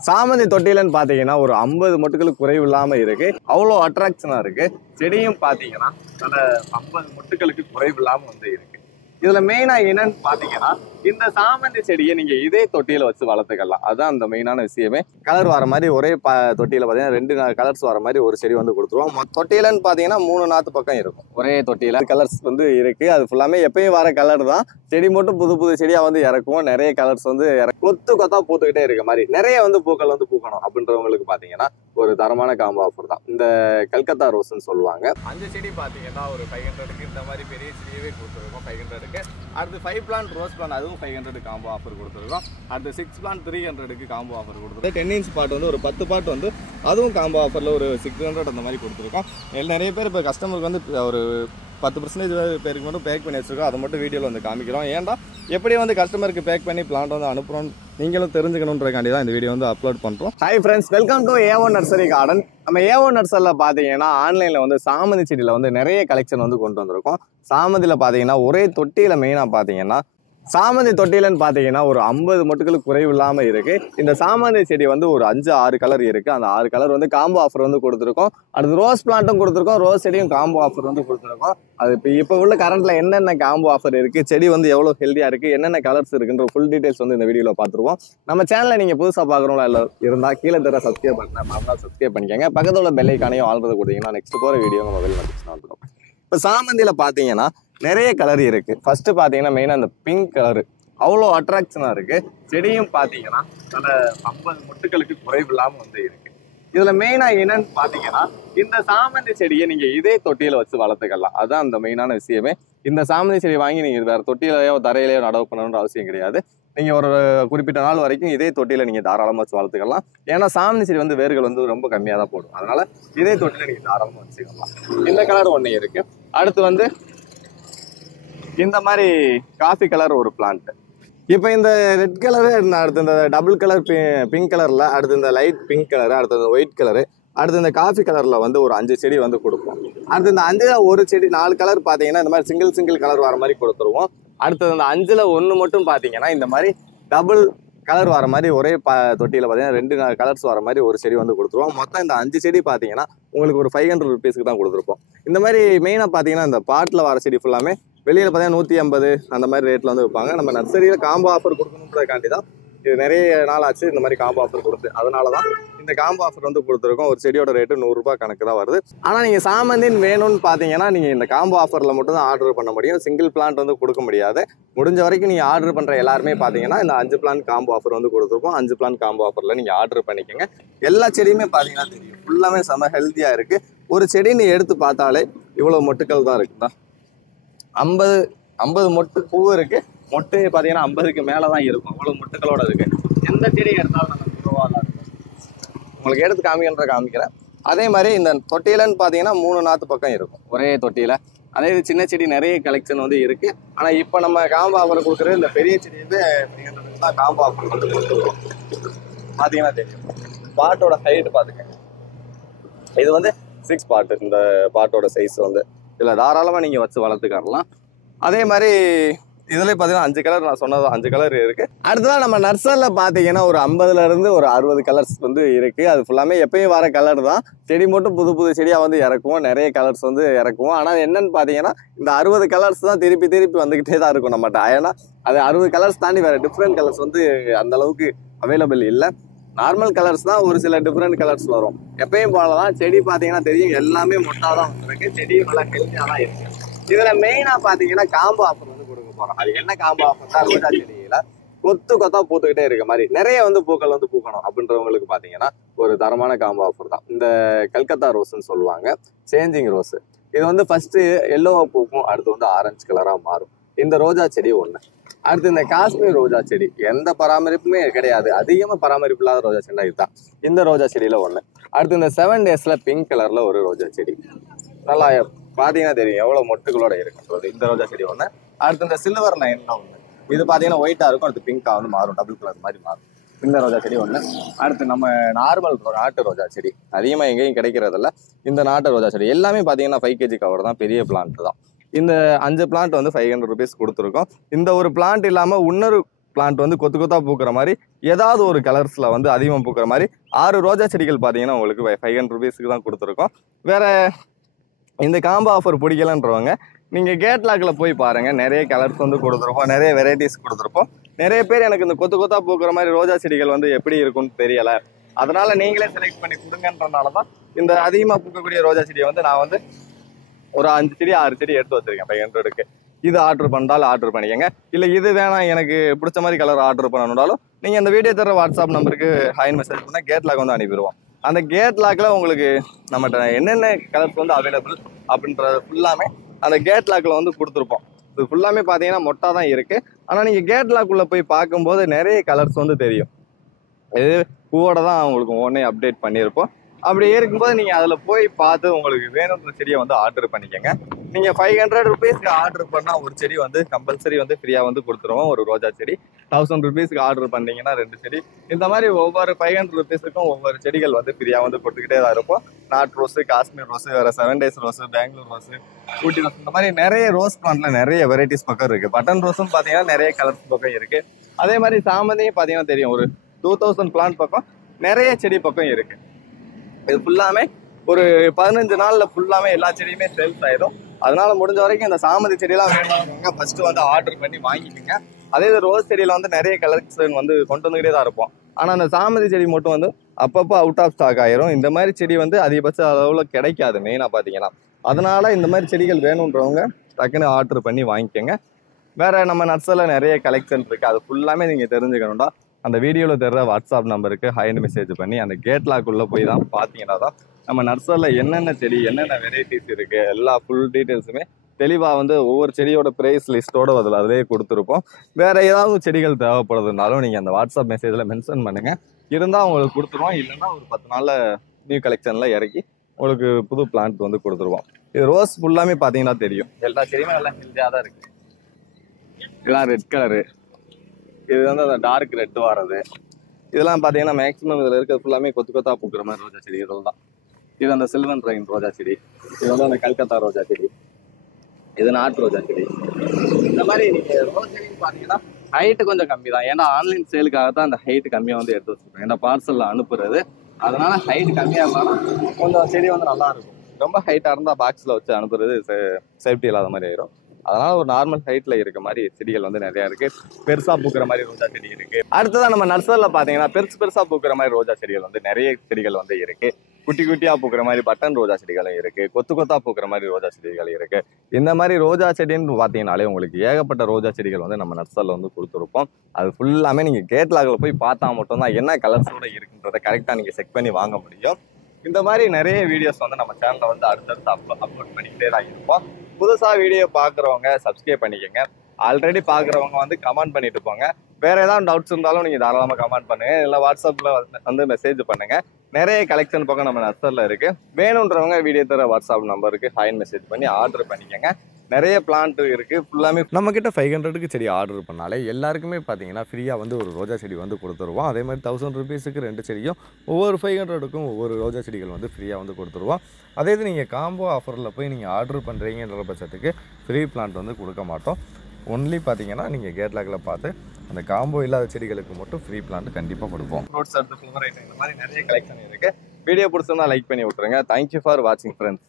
சாமந்தி தொட்டிலன்னு பாத்தீங்கன்னா ஒரு 50 மொட்டுகளுக்கு குறைவு இல்லாம இருக்கு. அவ்வளோ அட்ராக்ஷனா இருக்கு. செடியும் பாத்தீங்கன்னா நல்ல 50 மொட்டுகளுக்கு குறைவு இல்லாம இருக்கு. இதுல மெயினா என்னன்னு பாத்தீங்கன்னா இந்த சாமந்தி செடியை நீங்க இதே தொட்டியில வச்சு வளர்த்துக்கலாம். அதுதான் அந்த மெயினான விஷயமே. கலர் வர மாதிரி ஒரே தொட்டியில பாத்தீங்கன்னா 2 கலர்ஸ் வர மாதிரி ஒரு செடி கொடுத்துருவோம். தொட்டியிலன்னு பாத்தீங்கன்னா 3 நாத்து பக்கம் இருக்கும். ஒரே தொட்டியில கலர்ஸ் இருக்கு. அது ஃபுல்லாமே எப்பயும் வர கலர் தான். செடி மட்டும் புது புது செடியா இறக்குவோம். நிறைய கலர்ஸ் கொத்து கொத்தா பூத்துக்கிட்டே இருக்க மாதிரி நிறைய பூக்கள் பூக்கணும் அப்படின்றவங்களுக்கு பாத்தீங்கன்னா ஒரு தரமான காம்போ ஆஃபர் தான். இந்த கல்கத்தா ரோஸ்ன்னு சொல்லுவாங்க. 5 செடி பாத்தீங்கன்னா ஒரு 500க்கு இந்த மாதிரி பெரிய செடியவே கொடுத்துருக்கோம் 500க்கு. அடுத்து 5 பிளான்ட் ரோஸ் பிளான்ட் அதுவும் 500 காம்போ ஆஃபர் கொடுத்துருக்கோம். அடுத்து 6 பிளான்ட் 300க்கு காம்போ ஆஃபர் கொடுத்துருக்கோம். 10 இன்ச் பாட் ஒரு 10 பாட் அதுவும் காம்போ ஆஃபரில் ஒரு 600 அந்த மாதிரி கொடுத்துருக்கோம். நிறைய பேர் இப்போ கஸ்டமருக்கு ஒரு 10% பேருக்கு மட்டும் பேக் பண்ணி வச்சிருக்கோம். அதை மட்டும் வீடியோவில் காமிக்கிறோம். ஏன்டா எப்படி கஸ்டமருக்கு பேக் பண்ணி பிளான்ட் அனுப்புகிறோம் நீங்களும் தெரிஞ்சுக்கணுன்றக்காண்டி தான் இந்த வீடியோ அப்லோட் பண்ணுறோம். Hi friends, welcome to A1 nursery garden. நம்ம A1 நர்சரியில் பார்த்தீங்கன்னா ஆன்லைனில் சாமந்தி செடியில் நிறைய கலெக்ஷன் கொண்டு வந்திருக்கோம். சாமந்தியில் பார்த்தீங்கன்னா ஒரே தொட்டியில் மெயினாக பார்த்தீங்கன்னா சாமந்தி தொட்டிலன்னு பார்த்தீங்கன்னா ஒரு 50 மொட்டுகளுக்கு குறைவு இல்லாமல் இருக்கு. இந்த சாமந்தி செடி ஒரு 5-6 கலர் இருக்கு. அந்த 6 கலர் காம்போ ஆஃபர் கொடுத்துருக்கோம். அடுத்து ரோஸ் பிளான்ட்டும் கொடுத்துருக்கோம். ரோஸ் செடியும் காம்போ ஆஃபர் கொடுத்துருக்கோம். அது இப்போ உள்ள கரண்ட்ல என்னென்ன காம்போ ஆஃபர் இருக்கு, செடி எவ்வளோ ஹெல்த்தியா இருக்கு, என்னென்ன கலர்ஸ் இருக்குன்ற ஃபுல் டீடைல்ஸ் இந்த வீடியோவில் பார்த்துருவோம். நம்ம சேனலை நீங்க புதுசாக பார்க்குறவங்களா இல்லை இருந்தால் கீழே தர சப்ஸ்கிரைப் பண்ணா சப்ஸ்கிரைப் பண்ணிக்கோங்க. பக்கத்தில் உள்ள பெல் ஐகானையும் ஆல்ரெடி கொடுத்தீங்கன்னா நெக்ஸ்ட் போகிற வீடியோ மொபைல் நோட்டிஃபிகேஷன் வந்துடும். இப்போ சாமந்தியில் பார்த்தீங்கன்னா நிறைய கலர் இருக்கு. ஃபர்ஸ்ட் பாத்தீங்கன்னா மெயினா அந்த பிங்க் கலர் அவ்வளோ அட்ராக்ஷனா இருக்கு. செடியும் பாத்தீங்கன்னா நல்ல 50 மொட்டுகளுக்கு குறைவு இல்லாம இருக்கு. இதுல மெயினா என்னன்னு பாத்தீங்கன்னா இந்த சாமந்தி செடியை நீங்க இதே தொட்டியில வச்சு வளர்த்துக்கலாம். அதுதான் அந்த மெயினான விஷயமே. இந்த சாமந்தி செடி வாங்கி நீங்க வேற தொட்டிலையோ தரையிலையோ நடவு பண்ணணுன்ற அவசியம் கிடையாது. நீங்க ஒரு குறிப்பிட்ட நாள் வரைக்கும் இதே தொட்டியில நீங்க தாராளமா வச்சு வளர்த்துக்கலாம். ஏன்னா சாமந்தி செடி வேர்கள் ரொம்ப கம்மியா தான் போடும். அதனால இதே தொட்டியில நீங்க தாராளமா வச்சுக்கலாம். இந்த கலர் ஒண்ணு இருக்கு. அடுத்து இந்த மாதிரி காஃபி கலர் ஒரு பிளான்ட். இப்போ இந்த ரெட் கலரு, அடுத்து இந்த டபுள் கலர் பிங்க் கலர்ல, அடுத்து இந்த லைட் பிங்க் கலரு, அடுத்து இந்த ஒயிட் கலரு, அடுத்து இந்த காஃபி கலர்ல ஒரு 5 செடி கொடுப்போம். அடுத்து இந்த 5ல் ஒரு செடி 4 கலர் பார்த்தீங்கன்னா இந்த மாதிரி சிங்கிள் கலர் வர மாதிரி கொடுத்துருவோம். அடுத்தது இந்த 5ல் 1 மட்டும் பார்த்தீங்கன்னா இந்த மாதிரி டபுள் கலர் வர மாதிரி ஒரே தொட்டியில் பார்த்தீங்கன்னா 2 கலர்ஸ் வர மாதிரி ஒரு செடி கொடுத்துருவோம். மொத்தம் இந்த 5 செடி பார்த்தீங்கன்னா உங்களுக்கு ஒரு 500 ருபீஸ்க்கு தான் கொடுத்துருப்போம். இந்த மாதிரி மெயினாக பார்த்தீங்கன்னா இந்த பாட்டில் வர செடி ஃபுல்லாமே வெளியில் பார்த்தீங்கன்னா 150 அந்த மாதிரி ரேட்டில் விற்பாங்க. நம்ம நர்சரியில் காம்போ ஆஃபர் கொடுக்கணுன்றதுக்காண்டி தான் இது நிறைய நாள் ஆச்சு இந்த மாதிரி காம்போ ஆஃபர் கொடுத்து. அதனால தான் இந்த காம்போ ஆஃபர் கொடுத்துருக்கோம். ஒரு செடியோட ரேட்டு 100 ரூபாய் கணக்கு தான் வருது. ஆனால் நீங்கள் சாமந்தின்னு வேணும்னு பார்த்தீங்கன்னா நீங்கள் இந்த காம்போ ஆஃபரில் மட்டும் தான் ஆர்டர் பண்ண முடியும். சிங்கிள் பிளான்ட் கொடுக்க முடியாது. முடிஞ்ச வரைக்கும் நீங்கள் ஆர்டர் பண்ணுற எல்லாருமே பார்த்தீங்கன்னா இந்த 5 பிளான்ட் காம்போ ஆஃபர் கொடுத்துருக்கோம். 5 பிளான்ட் காம்போ ஆஃபரில் நீங்கள் ஆர்டர் பண்ணிக்கோங்க. எல்லா செடியுமே பார்த்தீங்கன்னா தெரியும் ஃபுல்லாமே செம்ம ஹெல்த்தியாக இருக்குது. ஒரு செடின்னு எடுத்து பார்த்தாலே இவ்வளோ மொட்டுக்கள் தான் இருக்குதா. 50 மொட்டு பூ இருக்கு. மொட்டு பார்த்தீங்கன்னா 50க்கு மேலே தான் இருக்கும். அவ்வளோ மொட்டுக்களோட இருக்கு. எந்த செடி எடுத்தாலும் நம்ம குரோவாக தான் இருக்கும். உங்களுக்கு எடுத்து காமிக்கிறேன். அதே மாதிரி இந்த தொட்டியிலன்னு பார்த்தீங்கன்னா 3 நாத்து பக்கம் இருக்கும் ஒரே தொட்டியில. அதே சின்ன செடி நிறைய கலெக்ஷன் இருக்கு. ஆனால் இப்போ நம்ம காம்போ ஆஃபர் கொடுக்குறது இந்த பெரிய செடி தான் காம்போ ஆஃபர் கொடுத்துருக்கோம். பார்த்தீங்கன்னா தெரியும் பாட்டோட ஹைட் பார்த்துக்கங்க. இது 6 பாட்டு. இந்த பாட்டோட சைஸ் இதில் தாராளமாக நீங்கள் வச்சு வளர்த்துக்கலாம். அதே மாதிரி இதில் பார்த்தீங்கன்னா 5 கலர் நான் சொன்னது 5 கலர் இருக்குது. அடுத்ததான் நம்ம நர்சரியில் பார்த்தீங்கன்னா ஒரு 50லேருந்து ஒரு 60 கலர்ஸ் இருக்குது. அது ஃபுல்லாமே எப்பயும் வர கலர் தான். செடி மட்டும் புது புது செடியாக இறக்குவோம். நிறைய கலர்ஸ் இறக்குவோம். ஆனால் என்னென்னு பார்த்தீங்கன்னா இந்த 60 கலர்ஸ் தான் திருப்பி வந்துக்கிட்டே தான் இருக்கும் நம்மகிட்ட. ஏன்னா அது 60 கலர்ஸ் தாண்டி வேறு டிஃப்ரெண்ட் கலர்ஸ் அந்தளவுக்கு அவைலபிள் இல்லை. நார்மல் கலர்ஸ் தான் ஒரு சில டிஃப்ரெண்ட் கலர்ஸ் வரும். எப்பயும் போல தான் செடி பார்த்தீங்கன்னா தெரியும் எல்லாமே மொட்டாக தான் இருக்கு. செடியும் நல்லா ஹெல்த்தியாக தான் இருக்கு. இதில் மெயினாக பார்த்தீங்கன்னா காம்போ ஆஃபர் கொடுக்க போகிறோம். அது என்ன காம்போ ஆஃபர் தான் ரோஜா செடியில் கொத்தா பூத்துக்கிட்டே இருக்க மாதிரி நிறைய பூக்கள் பூக்கணும் அப்படின்றவங்களுக்கு பார்த்தீங்கன்னா ஒரு தரமான காம்போ ஆஃபர் தான். இந்த கல்கத்தா ரோஸ்ன்னு சொல்லுவாங்க. Changing rose. இது ஃபர்ஸ்ட் எல்லோவாக பூக்கும். அடுத்து ஆரஞ்சு கலராக மாறும். இந்த ரோஜா செடி ஒன்று. அடுத்து இந்த காஷ்மீர் ரோஜா செடி எந்த பராமரிப்புமே கிடையாது. அதிகமாக பராமரிப்பு இல்லாத ரோஜா செடி இதுதான். இந்த ரோஜா செடியில் ஒன்று. அடுத்து இந்த 7 டேஸில் பிங்க் கலரில் ஒரு ரோஜா செடி. நல்லா பார்த்தீங்கன்னா தெரியும் எவ்வளோ மொட்டுகளோட இருக்குன்றது. இந்த ரோஜா செடி ஒன்று. அடுத்து இந்த சில்வர் லைன்ல ஒன்று. இது பார்த்தீங்கன்னா ஒயிட்டாக இருக்கும். அடுத்து பிங்காக மாறும். டபுள் கலர் மாதிரி மாறும். இந்த ரோஜா செடி ஒன்று. அடுத்து நம்ம நார்மல் நாட்டு ரோஜா செடி அதிகமாக எங்கேயும் கிடைக்கிறதில்ல. இந்த நாட்டு ரோஜா செடி எல்லாமே பார்த்தீங்கன்னா 5 kg கவர் தான். பெரிய பிளான்ட் தான். இந்த 5 பிளான்ட் 500 ருபீஸ் கொடுத்துருக்கோம். இந்த ஒரு பிளான்ட் இல்லாமல் இன்னொரு பிளான்ட் வந்து கொத்து கொத்தா பூக்கிற மாதிரி ஏதாவது ஒரு கலர்ஸில் வந்து அதிகமாக பூக்கிற மாதிரி 6 ரோஜா செடிகள் பார்த்தீங்கன்னா உங்களுக்கு 500 rupeesக்கு தான் கொடுத்துருக்கோம். வேற இந்த காம்போ ஆஃபர் பிடிக்கலன்றவங்க நீங்கள் கேட் லாக்கில் போய் பாருங்கள். நிறைய கலர்ஸ் வந்து கொடுத்துருப்போம், நிறைய வெரைட்டிஸ் கொடுத்துருப்போம். நிறைய பேர் எனக்கு இந்த கொத்து கொத்தா பூக்கிற மாதிரி ரோஜா செடிகள் வந்து எப்படி இருக்கும்னு தெரியலை, அதனால நீங்களே செலக்ட் பண்ணி கொடுங்கன்றனால தான் இந்த அதிகமாக பூக்கக்கூடிய ரோஜா செடியை வந்து நான் வந்து ஒரு 5 செடி 6 செடி எடுத்து வச்சிருக்கேன் 500க்கு. இது ஆர்டர் பண்ணாலும் ஆர்டர் பண்ணிக்கங்க. இல்லை இது வேணாம் எனக்கு பிடிச்ச மாதிரி கலர் ஆர்டர் பண்ணணும்னாலும் நீங்கள் இந்த வீடியோ தர வாட்ஸ்அப் நம்பருக்கு ஹாய் மெசேஜ் பண்ணால் கேட் லாக் வந்து அனுப்பிடுவோம். அந்த கேட் லாக்கில் உங்களுக்கு நம்மகிட்ட என்னென்ன கலர்ஸ் வந்து அவைலபிள் அப்படின்றது ஃபுல்லாமே அந்த கேட் லாக்கில் வந்து கொடுத்துருப்போம். இது ஃபுல்லாமே பார்த்தீங்கன்னா மொட்டா தான் இருக்குது. ஆனால் நீங்கள் கேட் லாக்குள்ளே போய் பார்க்கும்போது நிறைய கலர்ஸ் வந்து தெரியும். இது பூவோட தான் உங்களுக்கு ஒவ்வொன்றே அப்டேட் பண்ணியிருப்போம். அப்படி இருக்கும்போது நீங்கள் அதில் போய் பார்த்து உங்களுக்கு வேணுன்ற செடியை வந்து ஆர்டர் பண்ணிக்கோங்க. நீங்கள் 500 rupeesக்கு ஆர்டர் பண்ணால் ஒரு செடி வந்து கம்பல்சரி வந்து ஃப்ரீயாக வந்து கொடுத்துருவோம். ஒரு ரோஜா செடி 1000 rupeesக்கு ஆர்டர் பண்ணிங்கன்னா 2 செடி, இந்த மாதிரி ஒவ்வொரு 500 rupeesக்கும் ஒவ்வொரு செடிகள் வந்து ஃப்ரீயாக வந்து கொடுத்துக்கிட்டே தான் இருப்போம். நாட் ரோஸு, காஷ்மீர் ரோஸு, வேறு 7 days ரோஸு, பெங்களூர் ரோஸு, ஊட்டி ரோஸ், இந்த மாதிரி நிறைய ரோஸ் பிளான்ட்டில் நிறைய வெரைட்டிஸ் பக்கம் இருக்குது. பட்டன் ரோஸும் பார்த்தீங்கன்னா நிறைய கலர்ஸ் பக்கம் இருக்குது. அதே மாதிரி சாமந்தியும் பார்த்தீங்கன்னா தெரியும், ஒரு 2000 பிளான்ட் பக்கம் நிறைய செடி பக்கம் இருக்குது. இது ஃபுல்லாமே ஒரு 15 நாளில் ஃபுல்லாமே எல்லா செடியுமே சேல்ஸ் ஆயிடும். அதனால முடிஞ்ச வரைக்கும் இந்த சாமந்தி செடியெல்லாம் வேணும்னு ஃபர்ஸ்ட் வந்து ஆர்டர் பண்ணி வாங்கிக்கோங்க. அதே இது ரோஸ் செடியில் வந்து நிறைய கலெக்ஷன் வந்து கொண்டு வந்துக்கிட்டே தான் இருப்போம். ஆனால் அந்த சாமந்தி செடி மட்டும் வந்து அப்பப்போ அவுட் ஆஃப் ஸ்டாக் ஆயிரும். இந்த மாதிரி செடி வந்து அதிகபட்ச அளவில் கிடைக்காது மெயினாக பார்த்தீங்கன்னா. அதனால இந்த மாதிரி செடிகள் வேணுன்றவங்க டக்குன்னு ஆர்டர் பண்ணி வாங்கிக்கோங்க. வேற நம்ம நர்ஸில் நிறைய கலெக்ஷன் இருக்குது, அது ஃபுல்லாமே நீங்கள் தெரிஞ்சுக்கணும்டா அந்த வீடியோவில் தர்ற வாட்ஸ்அப் நம்பருக்கு ஹைன்னு மெசேஜ் பண்ணி அந்த கேட் லாக்குள்ளே போய் தான் பார்த்தீங்கன்னா தான் நம்ம நர்சரியில் என்னென்ன செடி என்னென்ன வெரைட்டிஸ் இருக்குது எல்லா ஃபுல் டீட்டெயில்ஸுமே தெளிவாக வந்து ஒவ்வொரு செடியோட ப்ரைஸ் லிஸ்ட்டோடு அதிலே கொடுத்துருப்போம். வேறு ஏதாவது செடிகள் தேவைப்படுறதுனாலும் நீங்கள் அந்த வாட்ஸ்அப் மெசேஜில் மென்ஷன் பண்ணுங்கள், இருந்தால் உங்களுக்கு கொடுத்துருவோம். இல்லைன்னா ஒரு 10 நாளில் நியூ கலெக்ஷனில் இறக்கி உங்களுக்கு புது பிளான்ட் வந்து கொடுத்துருவோம். இது ரோஸ் ஃபுல்லாமே பார்த்தீங்கன்னா தெரியும், எல்லா செடியுமே நல்லா ஹெல்த்தியாக தான் இருக்குது. இதெல்லாம் ரெட் கலரு, இது வந்து அந்த டார்க் ரெட் வர்றது, இதெல்லாம் பார்த்தீங்கன்னா மேக்ஸிமம் இதில் இருக்கிறது ஃபுல்லாமே கொத்து கொத்தா பூக்கிற மாதிரி ரோஜா செடி இதெல்லாம் தான். இது அந்த சில்வன் ட்ரைன் ரோஜா செடி, இது வந்து அந்த கல்கத்தா ரோஜா செடி, இது நாட்டு ரோஜா செடி. இந்த மாதிரி நீங்கள் ரோஜா செடின்னு பார்த்தீங்கன்னா ஹைட்டு கொஞ்சம் கம்மி தான். ஏன்னா ஆன்லைன் சேலுக்காக தான் அந்த ஹைட்டு கம்மியாக வந்து எடுத்து வச்சுருக்கோம். ஏன்னா பார்சலில் அனுப்புறது, அதனால ஹைட் கம்மியாக இருந்தாலும் கொஞ்சம் செடி வந்து நல்லா இருக்கும். ரொம்ப ஹைட்டாக இருந்தால் பாக்ஸில் வச்சு அனுப்புறது சேஃப்டி இல்லாத மாதிரி ஆயிரும். அதனால ஒரு நார்மல் ஹைட்ல இருக்க மாதிரி செடிகள் வந்து நிறைய இருக்கு. பெருசா பூக்கிற மாதிரி ரோஜா செடி இருக்கு. அடுத்ததான் நம்ம நர்சரியில் பார்த்தீங்கன்னா பெருசா பூக்கிற மாதிரி ரோஜா செடிகள் வந்து நிறைய செடிகள் வந்து இருக்கு. குட்டி குட்டியா பூக்கிற மாதிரி பட்டன் ரோஜா செடிகளும் இருக்கு, கொத்து கொத்தா பூக்கிற மாதிரி ரோஜா செடிகள் இருக்கு. இந்த மாதிரி ரோஜா செடின்னு பார்த்தீங்கன்னாலே உங்களுக்கு ஏகப்பட்ட ரோஜா செடிகள் வந்து நம்ம நர்சரியில் வந்து கொடுத்துருப்போம். அது ஃபுல்லாமே நீங்கள் கேட் லாகில் போய் பார்த்தா மட்டும்தான் என்ன கலர்ஸோட இருக்குன்றதை கரெக்டாக நீங்கள் செக் பண்ணி வாங்க முடியும். இந்த மாதிரி நிறைய வீடியோஸ் வந்து நம்ம சேனலில் வந்து அடுத்தடுத்து அப்லோட் பண்ணிக்கிட்டே தான் இருப்போம். புதுசாக வீடியோ பார்க்குறவங்க சப்ஸ்கிரைப் பண்ணிக்கோங்க. ஆல்ரெடி பார்க்குறவங்க வந்து கமெண்ட் பண்ணிட்டு போங்க. வேறு ஏதாவது டவுட்ஸ் இருந்தாலும் நீங்கள் தாராளமாக கமெண்ட் பண்ணுங்கள், இல்லை வாட்ஸ்அப்பில் வந்து மெசேஜ் பண்ணுங்கள். நிறைய கலெக்ஷன் பக்கம் நம்ம நர்சரியில் இருக்குது. வேணுன்றவங்க வீடியோ தர வாட்ஸ்அப் நம்பருக்கு ஹாய்ன்னு மெசேஜ் பண்ணி ஆர்டர் பண்ணிக்கோங்க. நிறைய பிளான்ட் இருக்குது. ஃபுல்லாமே நம்மக்கிட்ட 500க்கு செடி ஆர்டர் பண்ணாலே எல்லாருக்குமே பார்த்தீங்கன்னா ஃப்ரீயாக வந்து ஒரு ரோஜா செடி வந்து கொடுத்துருவோம். அதே மாதிரி 1000 rupeesக்கு 2 செடியும் ஒவ்வொரு 500க்கும் ஒவ்வொரு ரோஜா செடிகள் வந்து ஃப்ரீயாக வந்து கொடுத்துருவோம். அதே இது நீங்கள் காம்போ ஆஃபரில் போய் நீங்கள் ஆர்டர் பண்ணுறீங்கன்ற பட்சத்துக்கு ஃப்ரீ பிளான்ட் வந்து கொடுக்க மாட்டோம். ஒன்லி பார்த்தீங்கன்னா நீங்கள் கேட் லாக்கில் பார்த்து அந்த காம்போ இல்லாத செடிகளுக்கு மட்டும் ஃப்ரீ பிளான்ட் கண்டிப்பாக கொடுப்போம். ஃப்ரூட்ஸ் அடுத்து ஃப்ளவர் ஐட்டம் இந்த மாதிரி நிறைய கலெக்ஷன் இருக்குது. வீடியோ பிடிச்சிருந்தா லைக் பண்ணி விட்ருங்க. தேங்க்யூ ஃபார் வாட்சிங் ஃப்ரெண்ட்ஸ்.